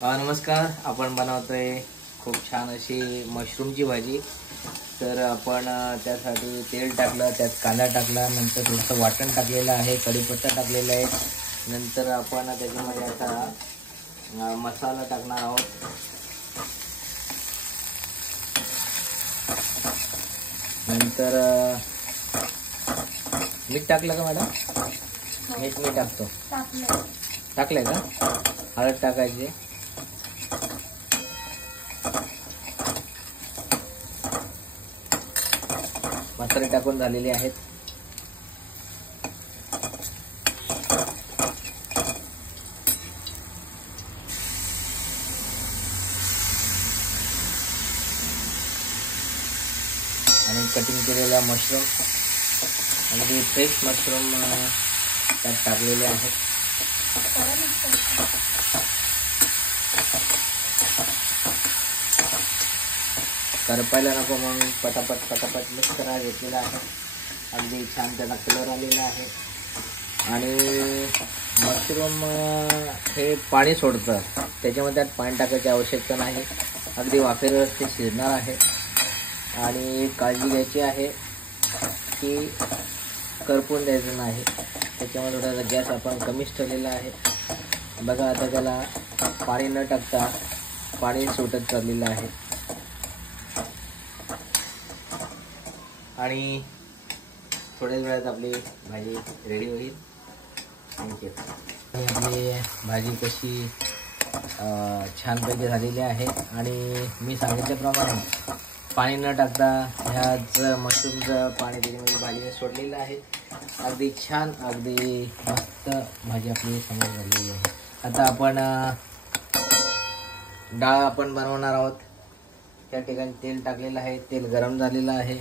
नमस्कार. आपण बनवतोय खूप छान अशी मशरूमची भाजी. तर आपण त्यासाठी तेल टाकलं, त्यात कांदा टाकला, नंतर थोडंसं वाटण टाकलेलं आहे, कढीपत्ता टाकलेला आहे. नंतर आपण त्याच्यामध्ये आता मसाला टाकणार आहोत. नंतर मीठ टाकलं का मॅडम? मीठ मी टाकतो. टाकलंय का? हळद टाकायची. मसाले टाकून झालेले आहेत. आणि कटिंग केलेला मशरूम, अगदी फ्रेश मशरूम त्यात टाकलेले आहेत. करपायला नको म्हणून पटापट मिक्स करा घेतलेला आहे. अगदी छान त्याला कलर आलेला आहे. आणि मशरूम हे पाणी सोडतं, त्याच्यामध्ये त्यात पाणी टाकायची आवश्यकता नाही. अगदी वाफेवर ते शिजणार आहे. आणि काळजी घ्यायची आहे की करपून द्यायचं नाही. त्याच्यामध्ये थोडासा गॅस आपण कमीच ठेवलेला आहे. बघा आता त्याला पाणी न टाकता पाणी सुटत चाललेलं आहे. आणि थोड्याच वेळात आपली भाजी रेडी होईल. थँक्यू. आपली भाजी कशी छानपैकी झालेली आहे. आणि मी सांगितल्याप्रमाणे पाणी न टाकता ह्याच मशरूमचं पाणी त्याच्यामध्ये भाजीने सोडलेलं आहे. अगदी छान, अगदी मस्त भाजी आपली समोर झालेली आहे. आता आपण डाळ आपण बनवणार आहोत. त्या ठिकाणी तेल टाकलेलं आहे. तेल गरम झालेलं आहे.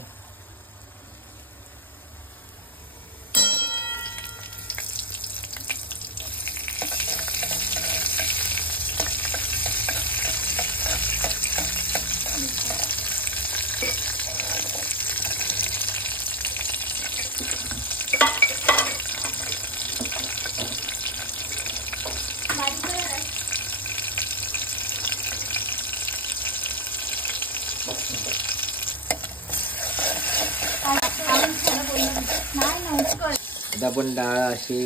आता आपण डाळ अशी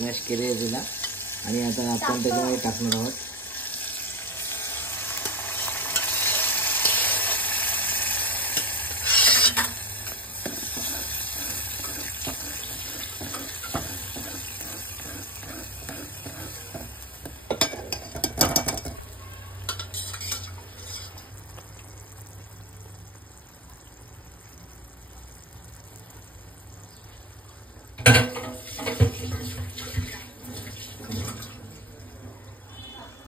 मॅश केली आहे तिला. आणि आता आपण त्याच्यामध्ये टाकणार आहोत.